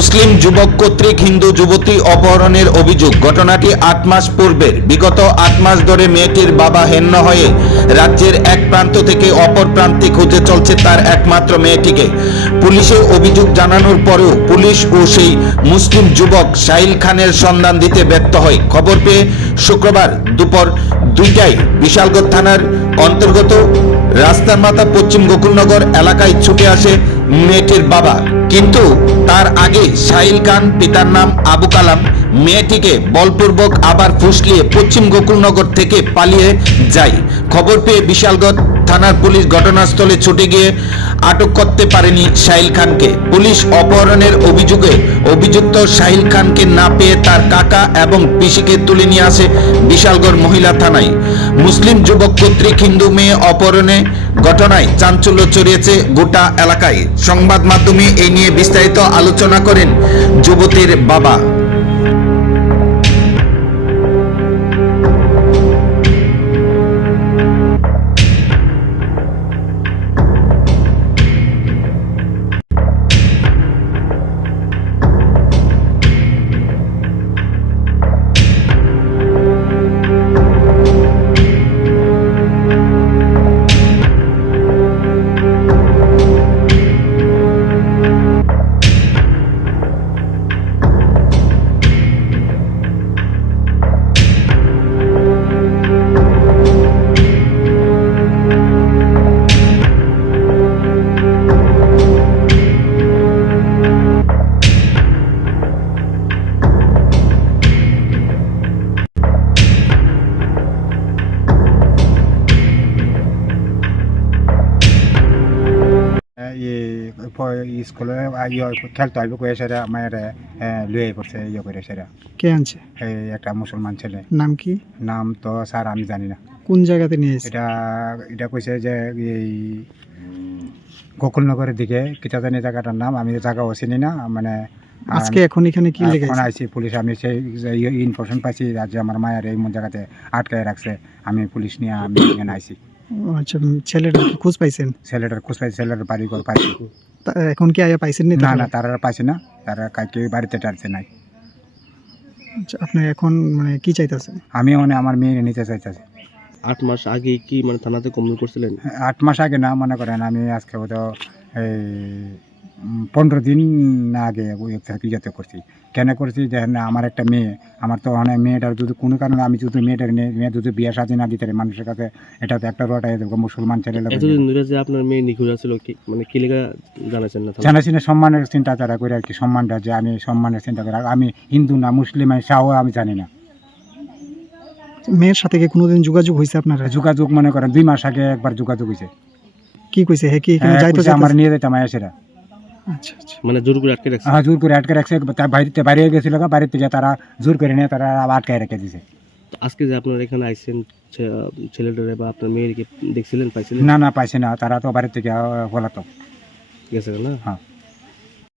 মুসলিম যুবক কর্তৃক হিন্দু যুবতী অপহরণের অভিযোগ। ঘটনাটি 8 মাস পূর্বের। বিগত 8 মাস ধরে মেয়েটির বাবা হেন্ন হয়ে রাজ্যের এক প্রান্ত থেকে অপর প্রান্তে খুঁজে চলছে তার একমাত্র মেয়েটিকে। পুলিশে অভিযোগ জানানোর পরেও পুলিশ ও সেই মুসলিম যুবক সাহিল খানের সন্ধান দিতে ব্যর্থ হয়। খবর পেয়ে শুক্রবার দুপুর 2টায় বিশালগড় থানার অন্তর্গত রাস্তার মাথা পশ্চিম গোকুলনগর এলাকায় ছুটে আসে মেয়েটির বাবা। কিন্তু তার আগে সাহিল খান, পিতার নাম আবু কালাম, মেয়েটিকে বলপূর্বক আবার ফুসলিয়ে পশ্চিম গোকুলনগর থেকে পালিয়ে যায়। খবর পেয়ে বিশালগড় থানার পুলিশ ঘটনাস্থলে ছুটে গিয়ে আটক করতে পারেনি সাহিল খানকে। পুলিশ অপহরণের অভিযোগে অভিযুক্ত সাহিল খানকে না পেয়ে তার কাকা এবং পিসিকে তুলে নিয়ে আসে বিশালগড় মহিলা থানায়। মুসলিম যুবক কর্তৃক হিন্দু মেয়ে অপহরণে ঘটনায় চাঞ্চল্য ছড়িয়েছে গোটা এলাকায়। সংবাদ মাধ্যমে এই নিয়ে বিস্তারিত আলোচনা করেন যুবতীর বাবা। স্কুলে খেলতে আসবে কয়ে সেরা মায়ের লুয়ে পড়ছে ইয়ে করে সেরা। কে আনছে? এই একটা মুসলমান ছেলে। নাম কি? নাম তো স্যার আমি জানি না। কোন জায়গাতে নিয়ে এসেছে? এটা কইছে যে এই গোকুলনগরের দিকে কিতা জানি জায়গাটার নাম, আমি জায়গাও চিনি না। মানে আজকে এখন এখানে কি লেগে এখন আইছি পুলিশ, আমি সেই ইনফরমেশন পাইছি যে আমার মায়ের এই জায়গাতে আটকায় রাখছে। আমি পুলিশ নিয়ে আমি এখানে আইছি। আচ্ছা, ছেলেটার কি খোঁজ পাইছেন? ছেলেটার খোঁজ পাইছি, ছেলেটার বাড়ি ঘর পাইছি। এখন কি আয়া পাইছেন? না না, তারা পাইছি না, তারা কাকে বাড়িতে টাড়ছে নাই। আচ্ছা, আপনি এখন মানে কি চাইতেছেন? আমি মানে আমার মেয়ে নিতে চাইতেছি। 8 মাস আগে কি মানে থানাতে কমপ্লেন করছিলেন? 8 মাস আগে না, মনে করেন আমি আজকে হয়তো এই 15 দিন আগে ইয়েতে করছি। কেন করছি যে না, আমার একটা মেয়ে, আমার তো অনেক মেয়েটার যদি কোনো কারণে আমি যদি মেয়েটার মেয়ে যদি বিয়ে সাজি না দিতে মানুষের কাছে, এটা তো একটা রোটাই দেবো মুসলমান ছেলে। এতদিন ধরে যে আপনার মেয়ে নিখোঁজ ছিল, কি মানে কি লেগা জানাচ্ছেন না? জানাচ্ছি না, সম্মানের চিন্তা তারা করে আর কি, সম্মানটা যে আমি সম্মানের চিন্তা করে। আমি হিন্দু না মুসলিম সাও আমি জানি না। মেয়ের সাথে কি কোনোদিন যোগাযোগ হয়েছে আপনার? যোগাযোগ মনে করেন 2 মাস আগে একবার যোগাযোগ হয়েছে। কি কইছে? হে কি এখানে যাইতো? আমার নিয়ে যেতাম আয়াসেরা। আচ্ছা আচ্ছা, মানে জোর করে আটকে রাখছে? হ্যাঁ, জোর করে আটকে রাখছে। বাইরে গেছিল, বাড়িতে যে তারা জোর করে নিয়ে তারা আটকে রেখে দিছে। আজকে যে আপনারা এখানে আইছেন, ছেলেটারে বা আপনার মেয়েকে দেখছিলেন, পাইছিলেন? না না, পাইছে না, তারা তো বাড়ির থেকে পলাতক গেছে না। হ্যাঁ।